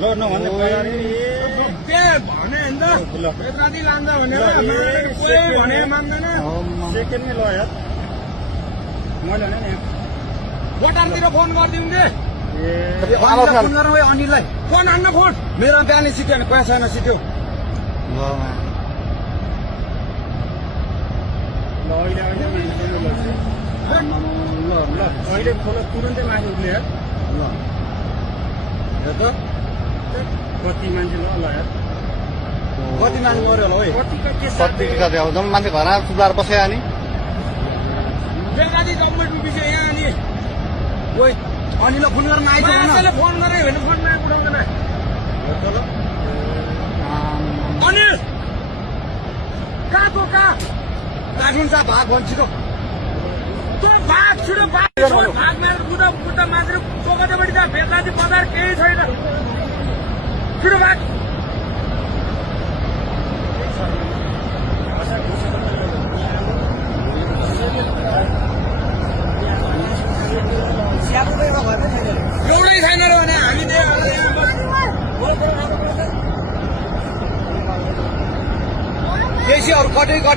ल नभन्दा पगारी भने अन्त कति लान्छ भनेर भने मान्दैन सेकेन्डमै ल यार मैले भने नि बटारतिर फोन गरिदिउँ दे फोन गरौँ है अनिललाई फोन हान्न फोन मेरो बिहानै सिक्यो भने पैसा छैन सिक्यो ल अहिले खोला तुरन्तै माथि उठ्ने यार ल हेर त कति मान्छे ल यार कति मान्छे मऱ्यो होला है कतिका अब जम्मै मान्छे घर चुलाएर बस्यो नि बेकारी जम्मै डुबिसक्यो यहाँ अनि ओइ अनिललाई फोन गर्न आइज फोन गरे भने फोनमा उठाउँदैन अनिल कहाँ तँ कहाँ काठुन्छ भाग भन्छ छिटो तँ भाग छिटो भाग मारेर बुद्ध मान्छे चोकटेपट्टि त्यहाँ बेकारी बजार केही छैन छिटो भाग एउटै छैन र भने हामी बेसी अरू कटेन यो